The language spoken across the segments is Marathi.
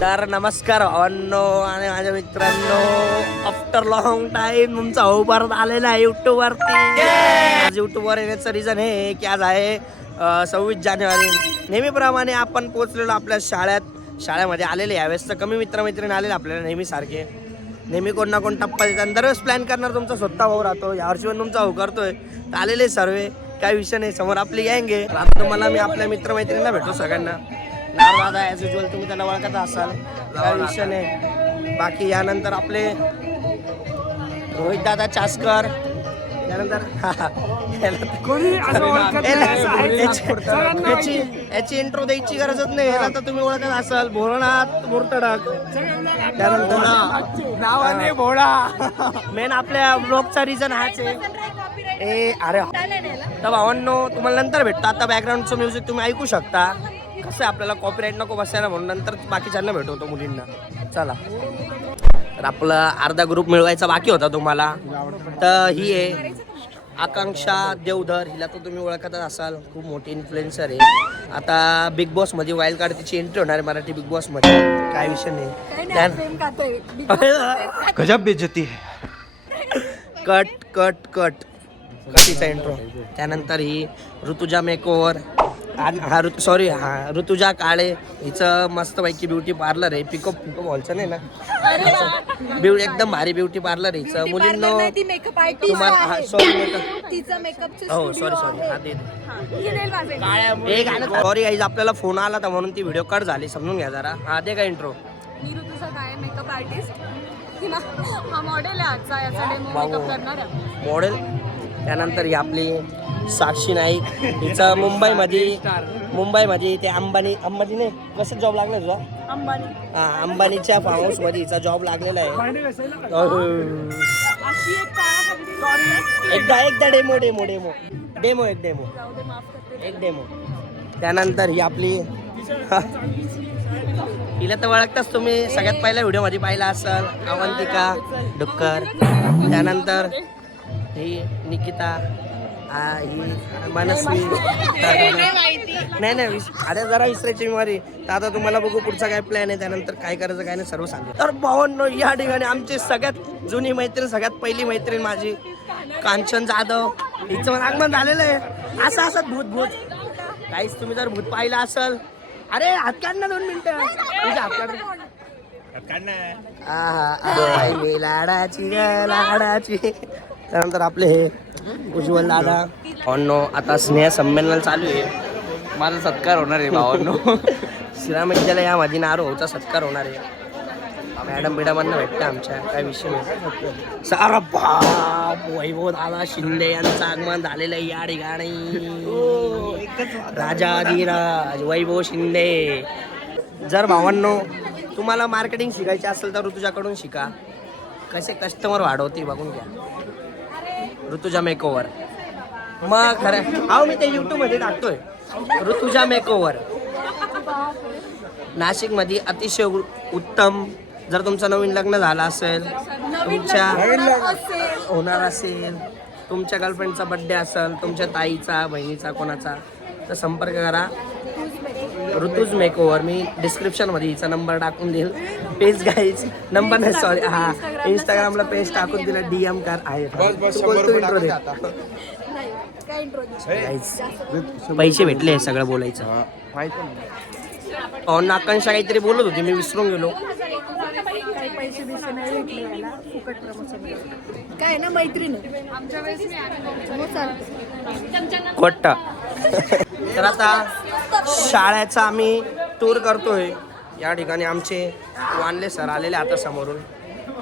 तर नमस्कार भावांनो आणि माझ्या मित्रांनो, आफ्टर लॉंग टाइम तुमचा भाऊ परत आलेला आहे युट्यूबवरती. आज युट्यूबवर येण्याचं रिझन हे की आज आहे 26 जानेवारी. नेहमीप्रमाणे आपण पोहोचलेलो आपल्या शाळेमध्ये आलेले. यावेळेस तर कमी मित्रमैत्रिणी आलेले आपल्याला नेहमी सारखे. नेहमी कोण ना कोण टप्पा देतात. दरवेळेस प्लॅन करणार तुमचा स्वतः भाऊ राहतो. यावर्षी पण तुमचा भाऊ करतोय. तर आलेले सर्वे काय विषय नाही, समोर आपली गँग आहे. आता तुम्हाला मी आपल्या मित्रमैत्रिणींना भेटतो सगळ्यांना. दादा ॲज युजल तुम्ही त्याला ओळखत असाल, काय विषय नाही. बाकी यानंतर आपले रोहित दादा चासकर, त्यानंतर याची इंट्रो द्यायची गरजच नाही. याला तर तुम्ही ओळखत असाल, भोळनाथ मुर्तडक. त्यानंतर नावाने भोळा. मेन आपल्या ब्लॉगचा रिझन हाच आहे. अरे तर भावांनो, तुम्हाला नंतर भेटतो. आता बॅकग्राऊंडचं म्युझिक तुम्ही ऐकू शकता. कसं आपल्याला कॉपीराईट नको बसायला, म्हणून नंतर बाकीच्यांना भेटवतो मुलींना. चला, तर आपला अर्धा ग्रुप मिळवायचा बाकी होता तुम्हाला. तर ही आहे आकांक्षा देवधर. हिला तर तुम्ही ओळखतच असाल, खूप मोठी इन्फ्लुएन्सर आहे. आता बिग बॉस मध्ये वाईल्ड कार्ड तिची एंट्री होणार आहे मराठी बिग बॉस मध्ये. काय विषय नाही. गजब बेइज्जती कट कट कट कटीचा इंट्रो. त्यानंतर ही ऋतुजा मेकओव्हर. ऋतुजा काळे. हिचं मस्तपैकी ब्युटी पार्लर आहे. पिकअप हॉलचं नाही ना, एकदम भारी ब्युटी पार्लर आहे हिचं. मुलींना तुम्हाला सॉरी गाईज, आपल्याला फोन आला तर म्हणून ती व्हिडिओ कट झाली, समजून घ्या जरा. हा दे का इंट्रो. मी ऋतुजा काळे, मेकअप आर्टिस्ट. हा मॉडेल आहे आजचा, याचा डेमो मेकअप करणार आहे. मॉडेल. त्यानंतर ही आपली साक्षी नाईक. हिचं मुंबईमध्ये ते अंबानी नाही, कसं जॉब लागला तुझा? अंबानीच्या फार्म हाऊस मध्ये हिचा जॉब लागलेला आहे. एकदा डेमो एक डेमो. त्यानंतर ही आपली हिला तर ओळखताच तुम्ही, सगळ्यात पहिल्या व्हिडिओ मध्ये पाहिला असाल, अवंतिका डुक्कर. त्यानंतर ही निकिता, ही मनस्वी. नाही अरे जरा विसरायची बिमारी. तर आता तुम्हाला बघू पुढचा काय प्लॅन आहे, त्यानंतर काय करायचं काय नाही सर्व सांगतो. तर भावांनो, या ठिकाणी आमची सगळ्यात जुनी मैत्रीण, सगळ्यात पहिली मैत्रीण माझी कांचन जाधव. हिचं आगमन झालेलं आहे. असं भूत काहीच. तुम्ही जर भूत पाहिलं असेल, अरे हात काढ ना 2 मिनिटं. तुझ्या हात लाडाची. त्यानंतर आपले हे उज्ज्वल दादा. भावांनो, आता स्नेह संमेलन चालू आहे. माझा सत्कार होणार आहे भावांनो. श्रीरामविद्यालय या माझी नारो होता सत्कार होणार आहे. मॅडम बिडमांना भेटतं आमच्या, काय विषय नाही. सारा बाप वैभव दादा शिंदे यांचं आगमन झालेलं आहे या ठिकाणी. राजाधिराज वैभव शिंदे. जर भावांनो तुम्हाला मार्केटिंग शिकायची असेल तर ऋतुजाकडून शिका. कसे कस्टमर वाढवते बघून घ्या. ऋतुजा मेकओव्हर. मग खरं मी ते यूट्यूबमध्ये टाकतोय. ऋतुजा मेकओव्हर नाशिकमध्ये अतिशय उत्तम. जर तुमचं नवीन लग्न झालं असेल, तुमच्या होणार असेल, तुमच्या गर्लफ्रेंडचा बड्डे असेल, तुमच्या ताईचा, बहिणीचा, कोणाचा, तर संपर्क करा ऋतुज मेकओव्हर. मी डिस्क्रिप्शनमध्ये हिचा नंबर टाकून देईल. पेज गाईज नंबर नाही, सॉरी, हा इंस्टाग्रामला पेज टाकून दिला. DM कार आहे. इंट्रो दे. पैसे भेटले सगळं बोलायचं. आकांक्षा काहीतरी बोलत होती, मी विसरून गेलो. काय ना मैत्रीण खोट. तर आता शाळेचा आम्ही टूर करतोय. या ठिकाणी आमचे वानले सर आलेले आता समोरून.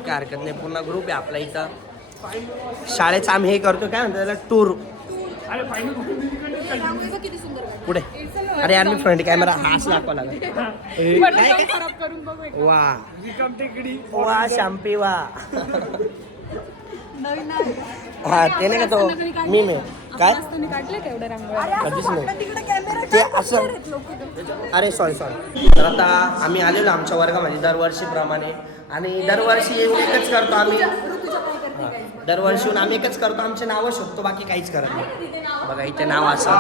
काय हरकत नाही, पूर्ण ग्रुप आहे आपला इथं. शाळेचा आम्ही हे करतो, काय म्हणतात त्याला, टूर. पुढे अरे यार, मी फ्रंट कॅमेरा हाच दाखवा लागेल. वा शॅम्पी वा. हा ते नाही का तो मी काय कधीच नाही ते असं. अरे सॉरी. तर आता आम्ही आलेलो आमच्या वर्गामध्ये दरवर्षीप्रमाणे. आणि दरवर्षी एकच करतो आम्ही. दरवर्षी आम्ही एकच करतो, आमचे नावं शोधतो, बाकी काहीच करत नाही. बघा इथे नाव असं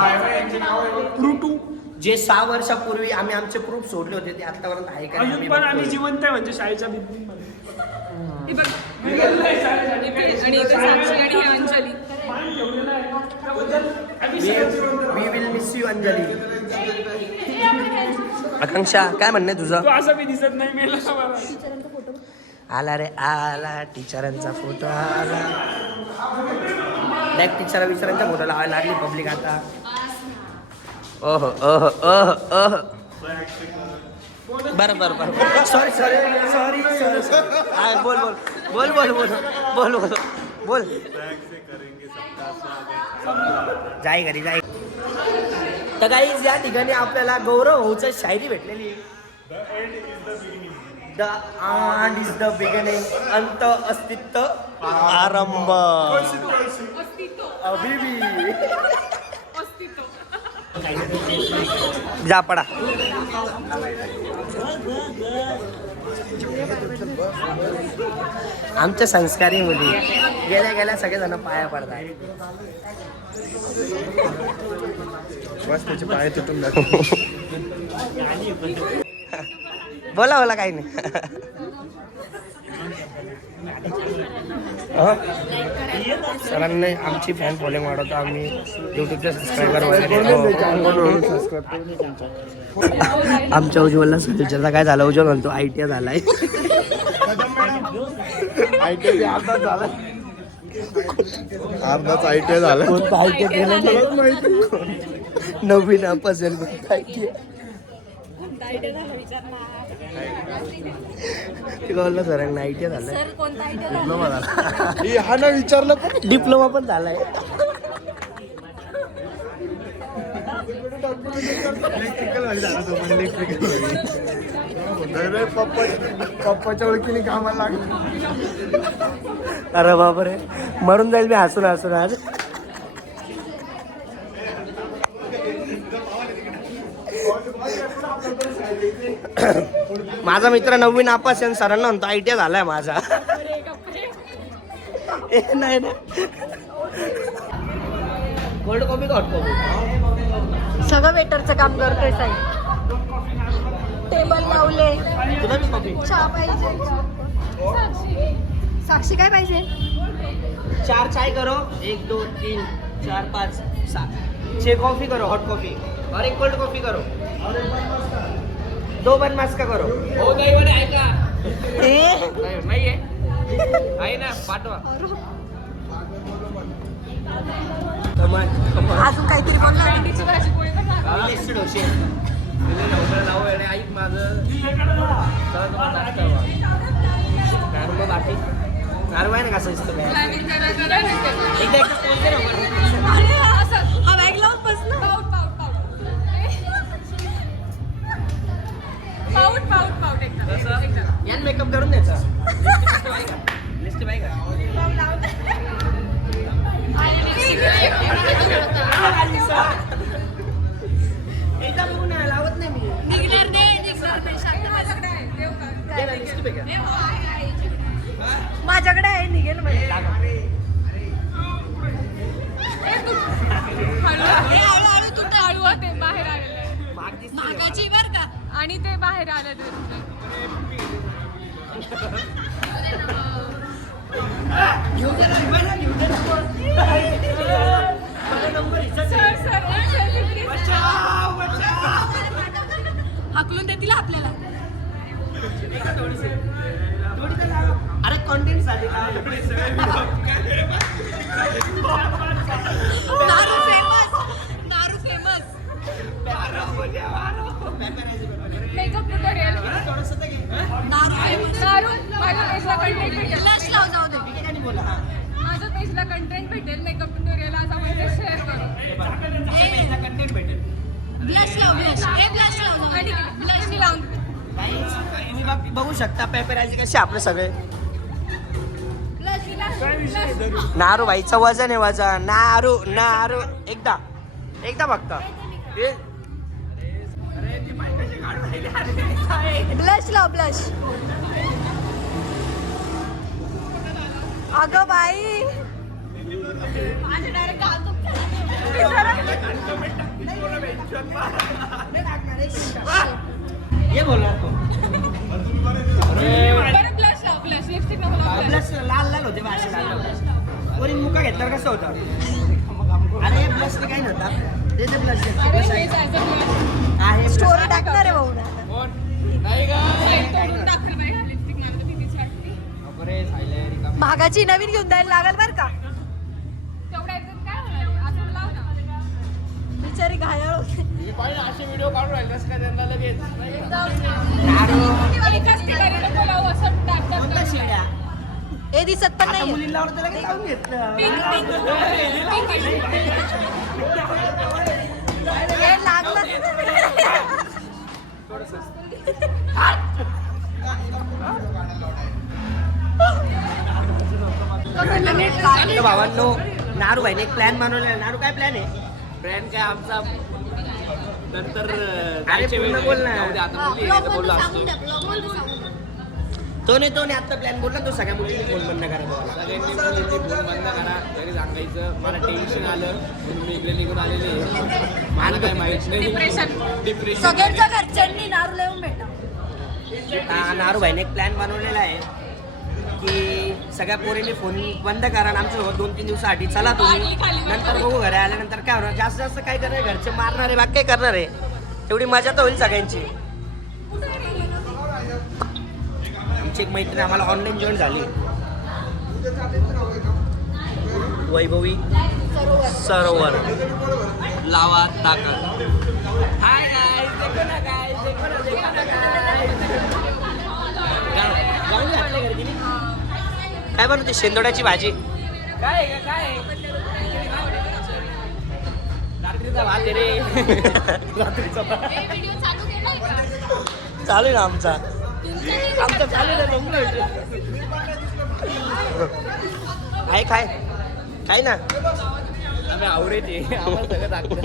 जे 6 वर्षापूर्वी आम्ही आमचे प्रूफ सोडले होते ते आतापर्यंत आहे का नाही अजून पण आम्ही बघतोय. जिवंत आहे म्हणजे शाळेच्या भिंतीमध्ये. ही बघ. आणि इथे साक्षी आणि हे अंजली. मान ठेवलेला आहे ना. आम्ही सगळे जिवंत राहू. We will miss you Anjali. Akanksha काय म्हणणं आहे तुझं? तो असा मी दिसत नाही मेला मला. आला रे आला टीचरांचा फोटो आला. डायरेक्ट टीचरांच्या फोटो लावायला लागली पब्लिक आता. ओहो ओहो ओहो ओहो. बरं बरं बरं सॉरी सॉरी सॉरी सॉरी. बोल बोल बोल बोल बोल बोल बोल बोल. जाई घरी जाई. तर काही या ठिकाणी आपल्याला गौरव भाऊचं शायरी भेटलेली. The end is the beginning. अंत अस्तित्व आरंभ. अभिवी जा पडा. आमच्या संस्कारी मुली गेल्या गेल्या सगळेजण पाया पडतात. बस त्याचे पाय तुटून जातो. बोला बोला काही नाही. सरांनी आमची फॅन फॉलोइंग वाढवतो. आम्ही युट्यूबचे सबस्क्रायबर आमच्या उज्ज्वलला विचारता काय झालं. उज्ज्वल म्हणतो ITI झालाय. अर्धाच ITI झालं. कोणता ITI केलं नवीन असेल कोणता ITI. बोलला सरांना ITI झालाय. सर कोणता आयडिया डिप्लोमा झाला. हा ना विचारलं तर डिप्लोमा पण झालाय. पप्पाच्या ओळखीने कामाला लागलं. अरे बापरे मरून जाईल मी हसून हसून आज. माझा मित्र नवीन नापास आहे सरांना म्हणतो ITI झालाय माझा. नाही कोल्ड कॉफी का हॉट कॉफी? सगळं वेटरचं काम करतोय साहेब. टेबल लावले. तुला बी कॉफी? चहा पाहिजे. साक्षी काय पाहिजे? 4 चाय करो. 1 2 3 4 5 7 6 कॉफी करो हॉट कॉफी और 1 कोल्ड कॉफी करो. 2 बन मास्का करो. हो नाही म्हणे ऐका. नाही आहे ना पाठवा. अजून काहीतरी बोलणार. डोसे ऐक माझं बाकी नारळ आहे ना कसं दिसतं एकदा पोचते ना यान मेकअप करून द्यायचा. लिस्ट बाय का एकदा बघून लावत नाही मी. माझ्याकडे आहे निघेल म्हणजे. हळूहळू तुमचं हळू होते बाहेर आलेलं महागाची बर का. आणि ते बाहेर आलं हाकलून देतील आपल्याला. अरे कॉन्टेंट साठी नारू फेमस मेकअप ट्युटोरियल. नारू माझ्या पेजला कंटेंट भेटेल. जाऊ दे. माझ्या पेजला कंटेंट भेटेल. मेकअप ट्युटोरियल आज आपण ते शेअर करू. कंटेंट भेटेल. ब्लश लाव. आणि ब्लश लावून तुम्ही बघू शकता पेपरायचे कसे आपले सगळे. नारू भाईचं वजन आहे वजन. नारू एकदा बघता. ब्लश लाव. अगं बाई माझे डायरेक्ट प्लीज जरा ये बोलणार तू बरं ब्लश लाव ब्लश लिपस्टिक नको लावू ब्लश लाल लाल होते बा असे लाल लाल वरी मुका घेतल्यावर कसं होतं अरे हे ब्लश काय नव्हतं ते ब्लश अरे हे जायचं ब्लश आहे स्टोरी टाकणार आहे भाऊ तोडून टाकलं बाई हा लिपस्टिक मला तर भीतीच वाटते महागाची नवीन घेऊन द्यायला लागल बर का तेवढ्या याच्यात काय होणार आहे? अजून लाव ना बिचारी घायाळ होते एकाच ठिकाणी नको लावू असं टाक टाक टाक. हे दिसत पण नाही मुलींना आवडतं लगेच लावून घेतलं पिंक पिंक हे लागलं तर भावांनो नारू भाईने एक प्लॅन बनवलेला नारू काय प्लॅन आहे ब्रँड काय आमचा नंतर अरे पूर्ण बोल ना बोललो असतो तो नाही आता प्लॅन बोलला तो सगळ्या मुलींनी फोन बंद करा भावाला. सगळ्यांनी मुलींनी फोन बंद करा घरी सांगायचं मला टेन्शन आलं म्हणून मी इकडे निघून आलेले आहे. मला काय माहित नाही डिप्रेशन डिप्रेशन सगळ्यांच्या घरच्यांनी नारू लिहून भेटा नारू भाईने एक प्लॅन बनवलेला आहे की सगळ्या पोरींनी फोन बंद करा आणि आमचं 2-3 दिवसासाठी चला तुम्ही नंतर बघू घरी आल्यानंतर काय होणार जास्त जास्त काय करणार घरचे मारणार आहे बाकी काय करणार आहे तेवढी मजा तर होईल सगळ्यांची. आमची एक मैत्रीण आम्हाला ऑनलाईन जॉईन झाली वैभवी सरोवर लावा टाका हाय गाईज देखो ना गाईज देखो ना जाऊन आपल्या घरी गेली काय बनवते शेंदोड्याची भाजी काय रात्रीचा भात आहे रे रात्रीचा भात. व्हिडिओ चालू केलाय का चालू आहे ना आमचा चालू आहे ना आहे काय ना आम्ही आवरेचे आम्हाला सगळं टाकलं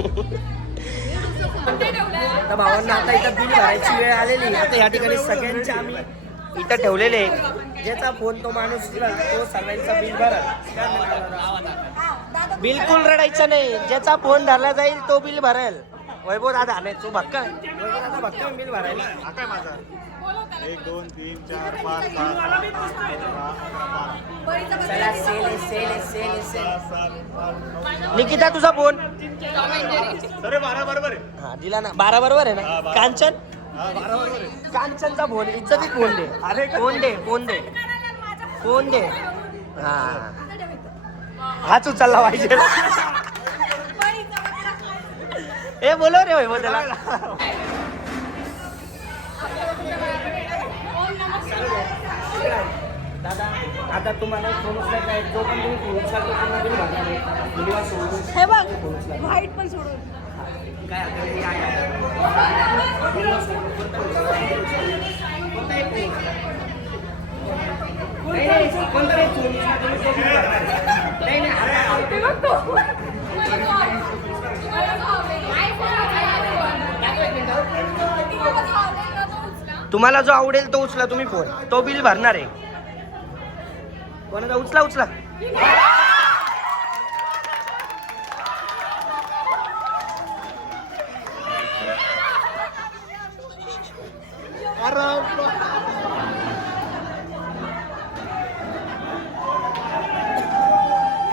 तर भावांना आता इथं बिल भरायची वेळ आलेली आता या ठिकाणी सगळ्यांचे आम्ही इथं ठेवलेले ज्याचा फोन तो माणूस तो सर्वांचा बिल भरल बिलकुल रडायचं नाही ज्याचा फोन धरला जाईल तो बिल भरेल वैभव दादा नाही तू भक्का वैभव दादा भक्का बिल भरायला काय माझा 1 2 3 4 5 6 चला सेल निकिता तुझा फोन अरे 12 बरोबर आहे हा दिला ना 12 बरोबर आहे ना कांचन 12 बरोबर आहे कांचनचा फोन इज्जतीत फोन दे अरे फोन दे हा हाच उचलला पाहिजे ए बोलव रे वैभव त्याला दादा आता तुम्हाला फोन उचलायचा आहे जो पण तुम्ही फोन उचला तो पूर्ण बिल भरणार आहे मुलीला सोडून हे बघ व्हाईट पण सोडून काय आता कोणता रे फोन उचला तुम्ही तो बिल भरणार आहे. नाही तुम्हाला जो आवडेल तो उचला तुम्ही फोन तो बिल भरणार आहे कोणाचा उचला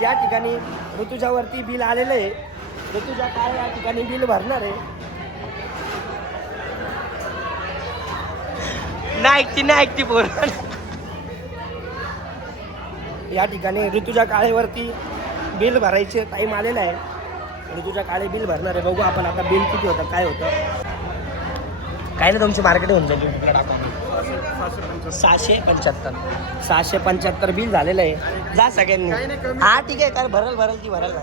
या ठिकाणी ऋतुजावरती बिल आलेलं आहे ऋतुजा काय या ठिकाणी बिल भरणार आहे नाही ऐकती बोल या ठिकाणी ऋतुजा काळेवरती बिल भरायचे टाईम आलेला आहे ऋतुजा काळे बिल भरणार आहे बघू आपण आता बिल किती होतं काय होतं काय ना तुमची मार्केट होऊन जाईल 675 बिल झालेलं आहे जा सगळ्यांनी हा ठीक आहे काय भरल ती भरल ना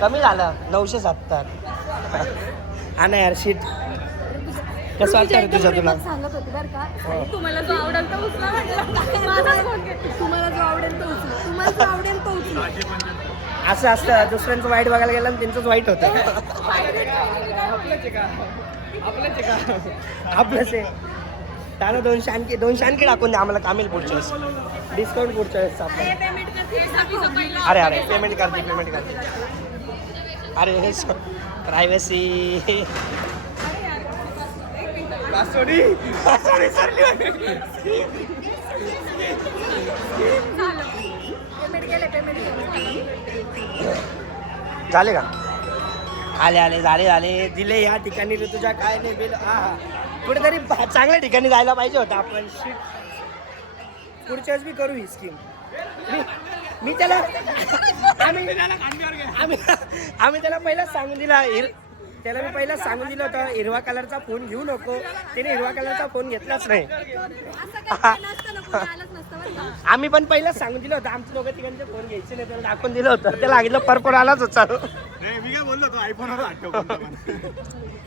कमी झालं 970 हा ना यार शीट कसं वाटतं तुझ्या तुला सांगत होती बरं का तुम्हाला जो आवडेल तो उचला म्हटलं माझाच फोन घेतला. तुम्हाला जो आवडेल तो उचला तुम्हाला जो आवडेल तो उचला असं असतं दुसऱ्यांचं वाईट बघायला गेलं आणि त्यांचंच वाईट होतं आपलंच आहे त्याला 200 आणखी टाकून द्या आम्हाला कामेल पुढच्या वेळेस डिस्काउंट पुढच्या वेळेस आपण पेमेंट करते हे सभीचं पहिलं अरे अरे पेमेंट कर दे अरे प्रायव्हसी अरे यार, एक मिनिट. सॉरी झालं. पेमेंट गेले पेमेंट गेले. झाले का आले झाले दिले या ठिकाणी ऋतुजा काय नाही बिल कुठेतरी चांगल्या ठिकाणी जायला पाहिजे होतं आपण शीट पुढच्याच बी करू ही स्कीम मी त्याला आम्ही त्याला पहिलाच सांगून दिला त्याला मी पहिलाच सांगून दिलं होतं हिरवा कलरचा फोन घेऊ नको त्याने हिरवा कलरचा फोन घेतलाच नाही असं काही नसतं ना, कोणी आलंच नसतं बरं का. आम्ही पण पहिलाच सांगून दिलं होतं आमचे दोघं तिघांचे फोन घ्यायचे नाही त्याला दाखवून दिलं होतं त्याला सांगितलं पर्पल आलाच होता नाही मी काय बोललो तो आयफोनवर आठव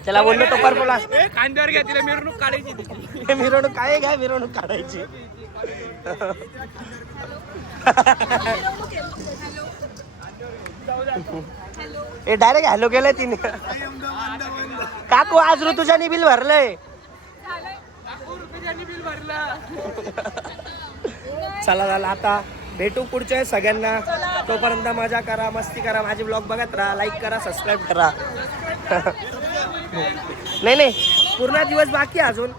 त्याला बोललो तो पर्पल खांद्यावर घ्या तिला मिरवणूक काढायची तिची. मिरवणूक काय घ्या मिरवणूक काढायची ए डायरेक्ट हॅलो केलंय तिने काकू आज ऋतुजानी बिल भरलंय बिल भरलं. चला झाला आता भेटू पुढच्या सगळ्यांना तोपर्यंत मजा करा मस्ती करा माझे ब्लॉग बघत राहा लाईक करा सबस्क्राईब करा नाही पूर्ण दिवस बाकी आहे अजून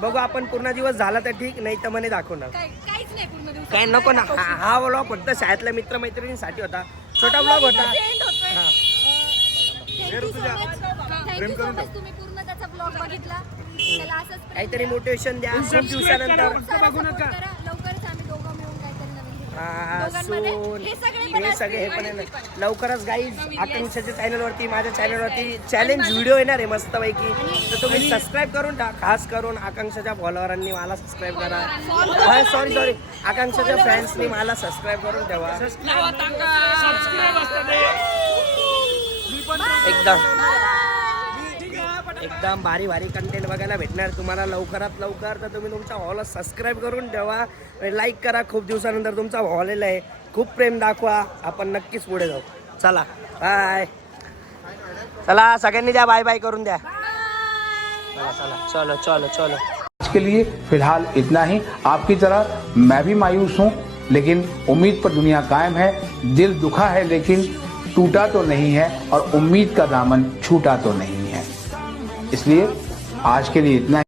बघू आपण पूर्ण दिवस झाला तर ठीक नाही तर म्हणे दाखवणार काहीच नाही पूर्ण दिवस. काय नको ना हा ब्लॉग फक्त शाळेतल्या मित्रमैत्रिणींसाठी होता छोटा ब्लॉग होता हा थँक्यू सो मच तुम्ही पूर्ण त्याचा ब्लॉग बघितला. त्याला असंच काहीतरी मोटिवेशन द्या खूप दिवसानंतर लवकरच आम्ही दोघं मिळून काहीतरी नवीन सून हे सगळे हे सगळे हे पण आहे ना. लवकरच गाईज आकांक्षाच्या चॅनलवरती माझ्या चॅनलवरती चॅलेंज व्हिडिओ येणार आहे मस्तपैकी तर तुम्ही सबस्क्राईब करून टाका खास करून आकांक्षाच्या फॉलोअरांनी मला सबस्क्राईब करा सॉरी आकांक्षाच्या फॅन्सनी मला सबस्क्राईब करून ठेवा एकदम भारी कंटेंट बघायला भेटणार तुम्हाला लवकरात लवकर तर तुम्ही तुमच्या हॉलला सबस्क्राईब करून ठेवा लाईक करा खूप दिवसानंतर तुमचा हॉल आहे खूप प्रेम दाखवा आपण नक्कीच पुढे जाऊ चला बाय चला सगळ्यांनी द्या बाय बाय करून द्या चला चलो आज के लिए फिलहाल इतना ही। आपकी तरह मैं भी मायूस हूँ लेकिन उम्मीद पर दुनिया कायम है। दिल दुखा है लेकिन टूटा तो नहीं है और उम्मीद का दामन छूटा तो नहीं है। इसलिए आज के लिए इतना ही।